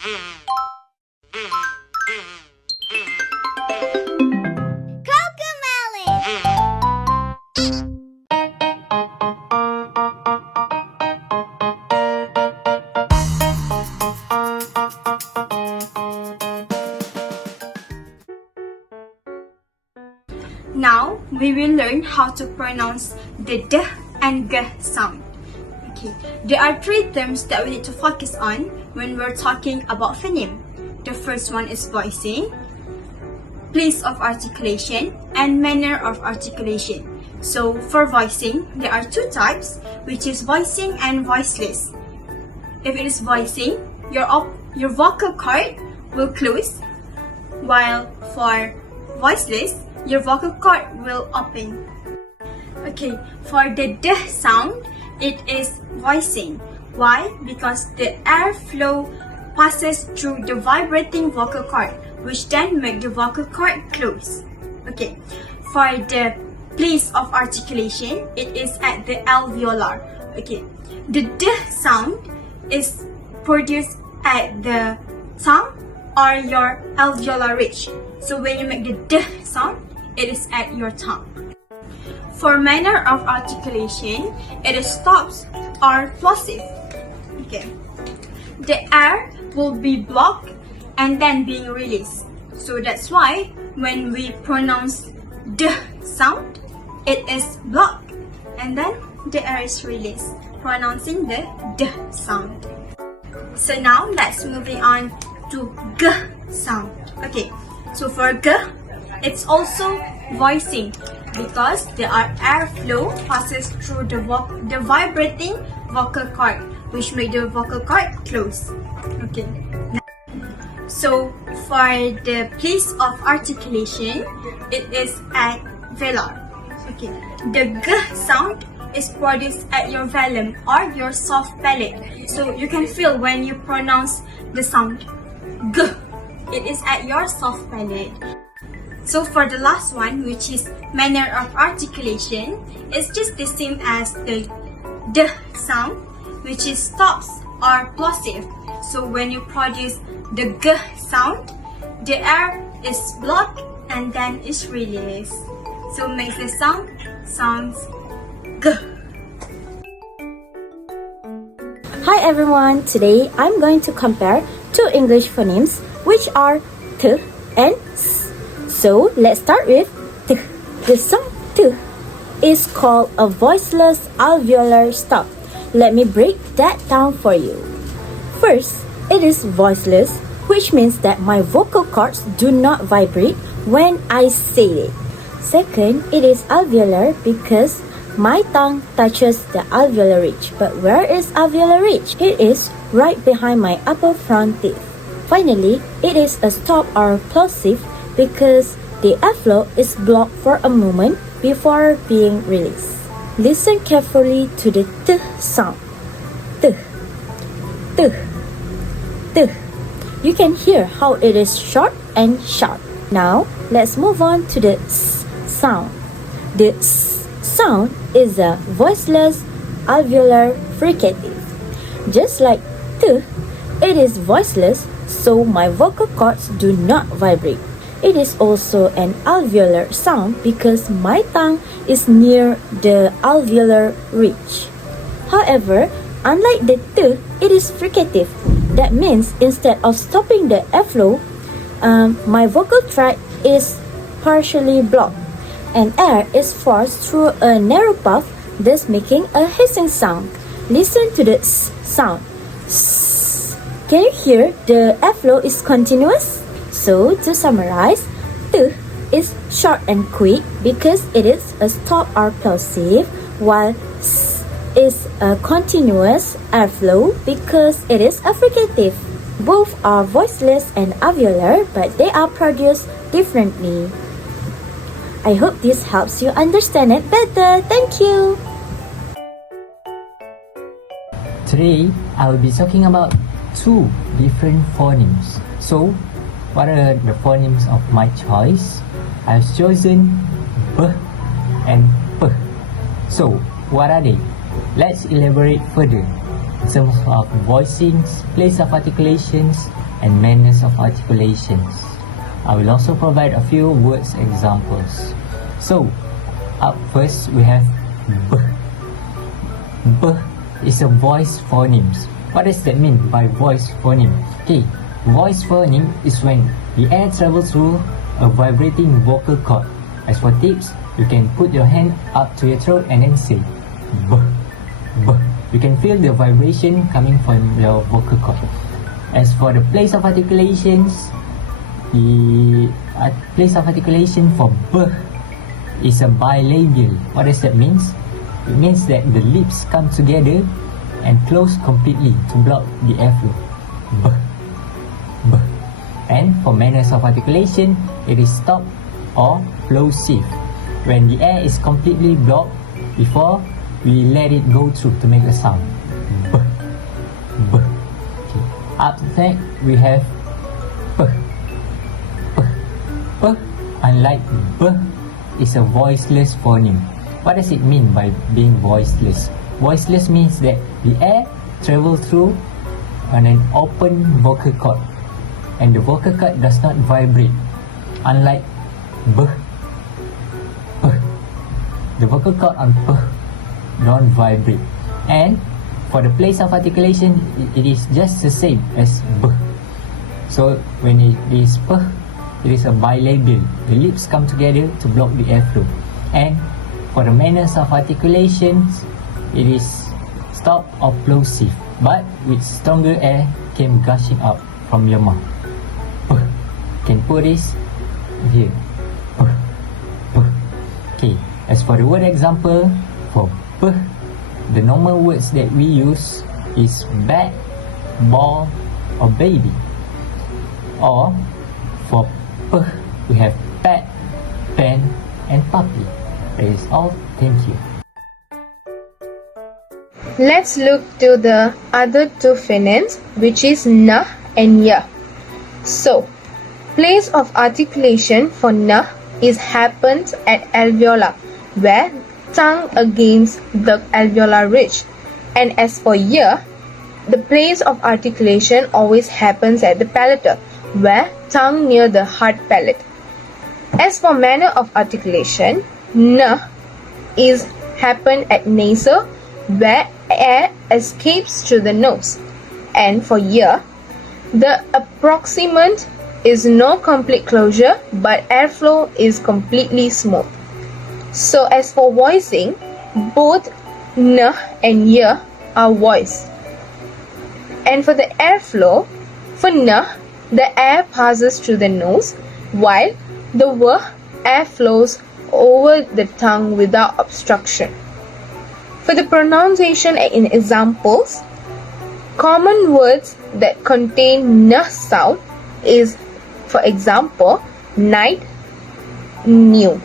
Now we will learn how to pronounce the D and G sound. Okay, there are three terms that we need to focus on when we're talking about phoneme. The first one is voicing, place of articulation, and manner of articulation. So for voicing, there are two types, which is voicing and voiceless. If it is voicing, your vocal cord will close, while for voiceless, your vocal cord will open. Okay, for the D sound, it is voicing. Why? Because the airflow passes through the vibrating vocal cord, which then make the vocal cord close. Okay, for the place of articulation, it is at the alveolar. Okay, the D sound is produced at the tongue or your alveolar ridge. So when you make the D sound, it is at your tongue. For manner of articulation, it is stops or plosive. Okay, the air will be blocked and then being released. So that's why when we pronounce D sound, it is blocked and then the air is released, pronouncing the D sound. So now let's moving on to G sound. Okay, so for G, it's also voicing because the airflow passes through the vibrating vocal cord, which make the vocal cord close. Okay. So for the place of articulation, it is at velar. Okay. The G sound is produced at your velum or your soft palate. So you can feel when you pronounce the sound G, it is at your soft palate. So for the last one, which is manner of articulation, it's just the same as the D sound, which is stops or plosive. So when you produce the G sound, the air is blocked and then is released. So makes the sounds G. Hi everyone, today I'm going to compare two English phonemes which are T and S. So let's start with T. The sound T is called a voiceless alveolar stop. Let me break that down for you. First, it is voiceless, which means that my vocal cords do not vibrate when I say it. Second, it is alveolar because my tongue touches the alveolar ridge. But where is alveolar ridge? It is right behind my upper front teeth. Finally, it is a stop or plosive because the airflow is blocked for a moment before being released. Listen carefully to the T sound. T, T, T. You can hear how it is short and sharp. Now, let's move on to the S sound. The S sound is a voiceless alveolar fricative. Just like T, it is voiceless, so my vocal cords do not vibrate. It is also an alveolar sound because my tongue is near the alveolar ridge. However, unlike the T, it is fricative. That means instead of stopping the airflow, my vocal tract is partially blocked and air is forced through a narrow path, thus making a hissing sound. Listen to the S sound. S. Can you hear the airflow is continuous? So to summarize, T is short and quick because it is a stop or plosive, while S is a continuous airflow because it is a fricative. Both are voiceless and alveolar, but they are produced differently. I hope this helps you understand it better. Thank you. Today, I will be talking about two different phonemes. So, what are the phonemes of my choice? I've chosen B and P. So, what are they? Let's elaborate further in terms of voicings, place of articulations, and manners of articulations. I will also provide a few words examples. So, up first we have B. B is a voice phonemes. What does that mean by voice phoneme? Okay, voice phoneme is when the air travels through a vibrating vocal cord. As for tips, you can put your hand up to your throat and then say B. B. You can feel the vibration coming from your vocal cord. As for the place of articulations, the place of articulation for B is a bilabial. What does that mean? It means that the lips come together and close completely to block the airflow. B. B. And for manners of articulation, it is stop or plosive, when the air is completely blocked before we let it go through to make a sound. B. B. Okay. After that, we have P. P. P, unlike B, is a voiceless phoneme. What does it mean by being voiceless? Voiceless means that the air travels through on an open vocal cord and the vocal cord does not vibrate, unlike B. P. The vocal cord on P don't vibrate. And for the place of articulation, it is just the same as B. So when it is P, it is a bilabial. The lips come together to block the airflow. And for the manners of articulations, it is stop or plosive, but with stronger air came gushing up from your mouth. P. You can put this here. P. P. Okay, as for the word example, for P, the normal words that we use is bat, ball, or baby. Or for P, we have pet, pen, and puppy. That is all. Thank you. Let's look to the other two phonemes, which is N and Y. So, place of articulation for N is happens at alveolar, where tongue against the alveolar ridge. And as for Y, the place of articulation always happens at the palatal, where tongue near the hard palate. As for manner of articulation, N is happen at nasal, where air escapes through the nose. And for Y, the approximant is no complete closure, but airflow is completely smooth. So as for voicing, both N and Y are voiced. And for the airflow, for N, the air passes through the nose, while the W, air flows over the tongue without obstruction. For the pronunciation in examples, common words that contain N sound is, for example, night, new.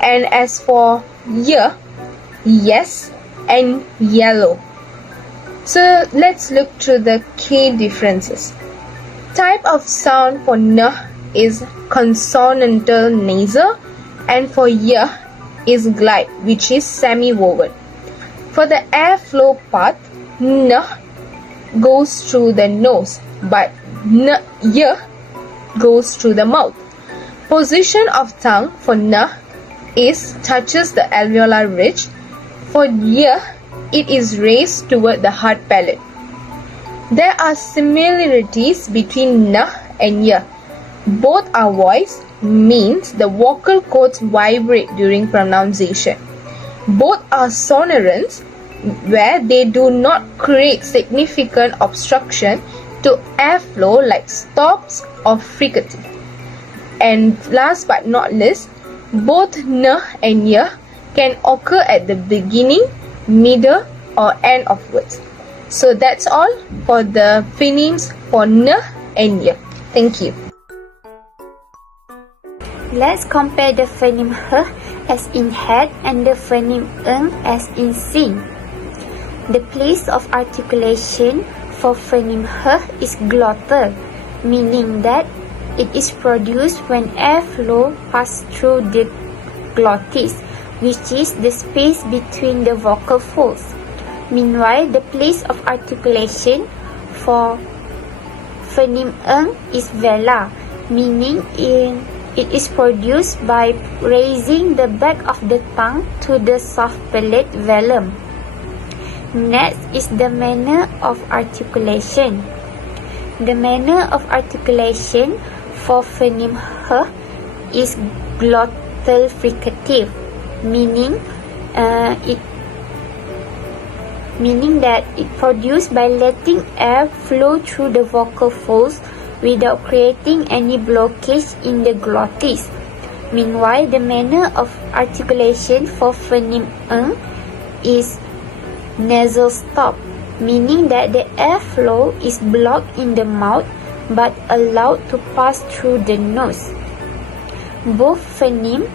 And as for Y, yes and yellow. So let's look through the key differences. Type of sound for N is consonantal nasal, and for Y is glide, which is semi-woven. For the airflow path, N goes through the nose, but Y goes through the mouth. Position of tongue for N is touches the alveolar ridge. For Y, it is raised toward the hard palate. There are similarities between N and Y. Both are voiced, means the vocal cords vibrate during pronunciation. Both are sonorants, where they do not create significant obstruction to airflow like stops or fricative. And last but not least, both N and Y can occur at the beginning, middle, or end of words. So that's all for the phonemes for N and Y. Thank you. Let's compare the phoneme H as in head and the phoneme Ng as in sing. The place of articulation for phoneme H is glottal, meaning that it is produced when airflow passes through the glottis, which is the space between the vocal folds. Meanwhile, the place of articulation for phoneme eng is velar, meaning it is produced by raising the back of the tongue to the soft palate velum. Next is the manner of articulation. The manner of articulation for phoneme h is glottal fricative, meaning that it produced by letting air flow through the vocal folds without creating any blockage in the glottis. Meanwhile, the manner of articulation for phoneme eng is nasal stop, meaning that the airflow is blocked in the mouth but allowed to pass through the nose. Both phoneme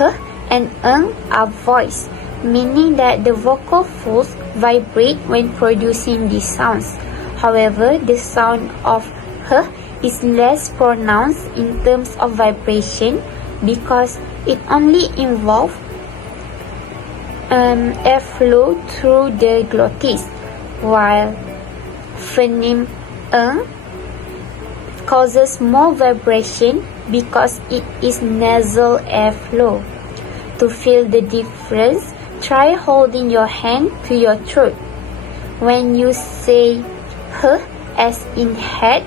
h and eng are voiced, meaning that the vocal folds vibrate when producing these sounds. However, the sound of h is less pronounced in terms of vibration because it only involves airflow through the glottis, while phoneme eng causes more vibration because it is nasal airflow. To feel the difference, try holding your hand to your throat. When you say h as in head,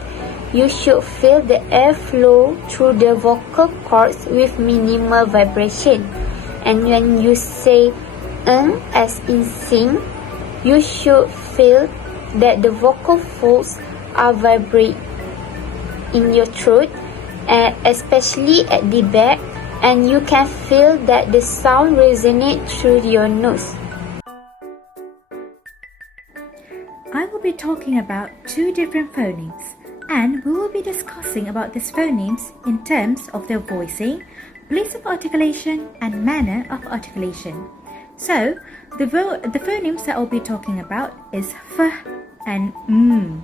you should feel the airflow through the vocal cords with minimal vibration. And when you say eng as in sing, you should feel that the vocal folds are vibrate in your throat, especially at the back, and you can feel that the sound resonates through your nose. I will be talking about two different phonemes, and we will be discussing about these phonemes in terms of their voicing, place of articulation, and manner of articulation. So, the phonemes that I'll be talking about is f and m,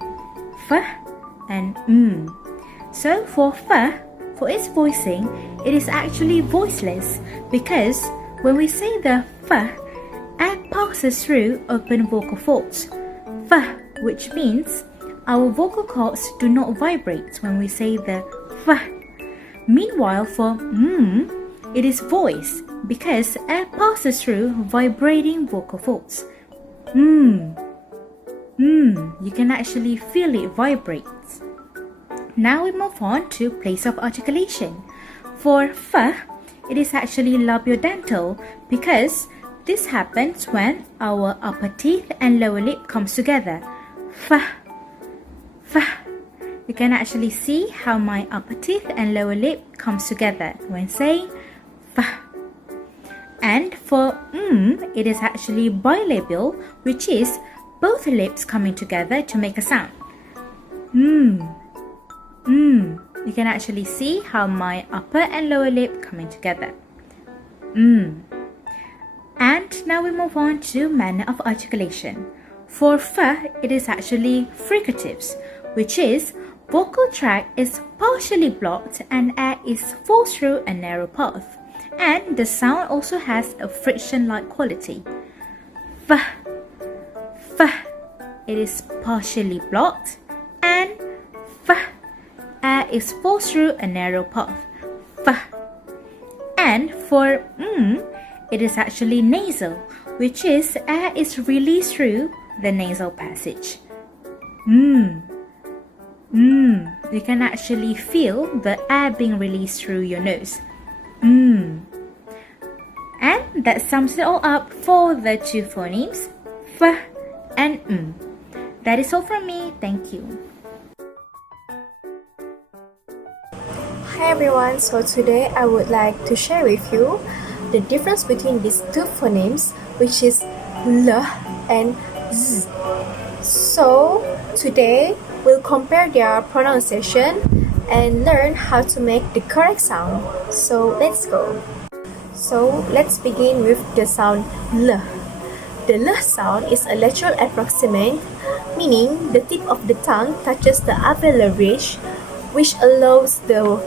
f and m. So for f, for its voicing, it is actually voiceless because when we say the f, air passes through open vocal folds. F, which means our vocal cords do not vibrate when we say the f. Meanwhile, for m, it is voice because air passes through vibrating vocal folds. You can actually feel it vibrate. Now we move on to place of articulation. For f, it is actually labiodental because this happens when our upper teeth and lower lip comes together. F, f. You can actually see how my upper teeth and lower lip comes together when saying f. And for it is actually bilabial, which is both lips coming together to make a sound. You can actually see how my upper and lower lip coming together. And now we move on to manner of articulation. For f, it is actually fricatives, which is vocal tract is partially blocked and air is forced through a narrow path. And the sound also has a friction-like quality. F, f, it is partially blocked, and f, air is forced through a narrow path. F. And for it is actually nasal, which is air is released through the nasal passage. You can actually feel the air being released through your nose. And that sums it all up for the two phonemes, f and m. That is all from me. Thank you. Hi everyone, so today I would like to share with you the difference between these two phonemes, which is l and z. So today we'll compare their pronunciation and learn how to make the correct sound. So let's go. So let's begin with the sound l. The l sound is a lateral approximant, meaning the tip of the tongue touches the alveolar ridge, which allows the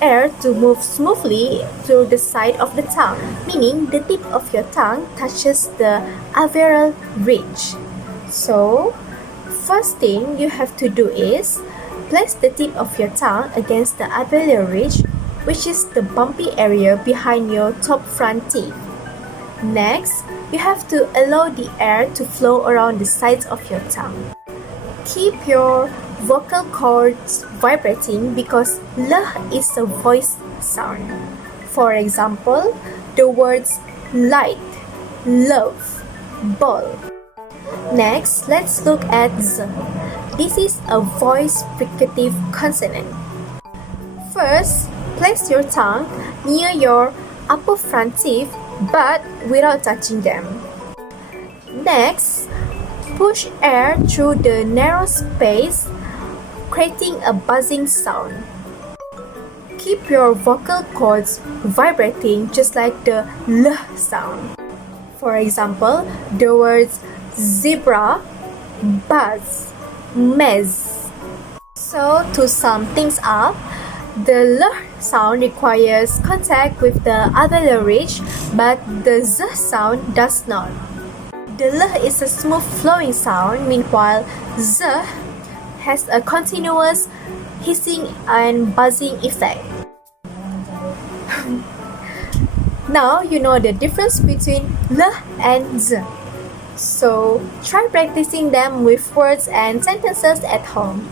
air to move smoothly through the side of the tongue, meaning the tip of your tongue touches the alveolar ridge. So, first thing you have to do is place the tip of your tongue against the alveolar ridge, which is the bumpy area behind your top front teeth. Next, you have to allow the air to flow around the sides of your tongue. Keep your vocal cords vibrating because L is a voice sound. For example, the words light, love, ball. Next, let's look at Z. This is a voice fricative consonant. First, place your tongue near your upper front teeth but without touching them. Next, push air through the narrow space, creating a buzzing sound. Keep your vocal cords vibrating just like the L sound. For example, the words zebra, buzz, mez. So, to sum things up, the L sound requires contact with the alveolar ridge, but the Z sound does not. The L is a smooth flowing sound, meanwhile Z has a continuous hissing and buzzing effect. Now you know the difference between L and Z. So try practicing them with words and sentences at home.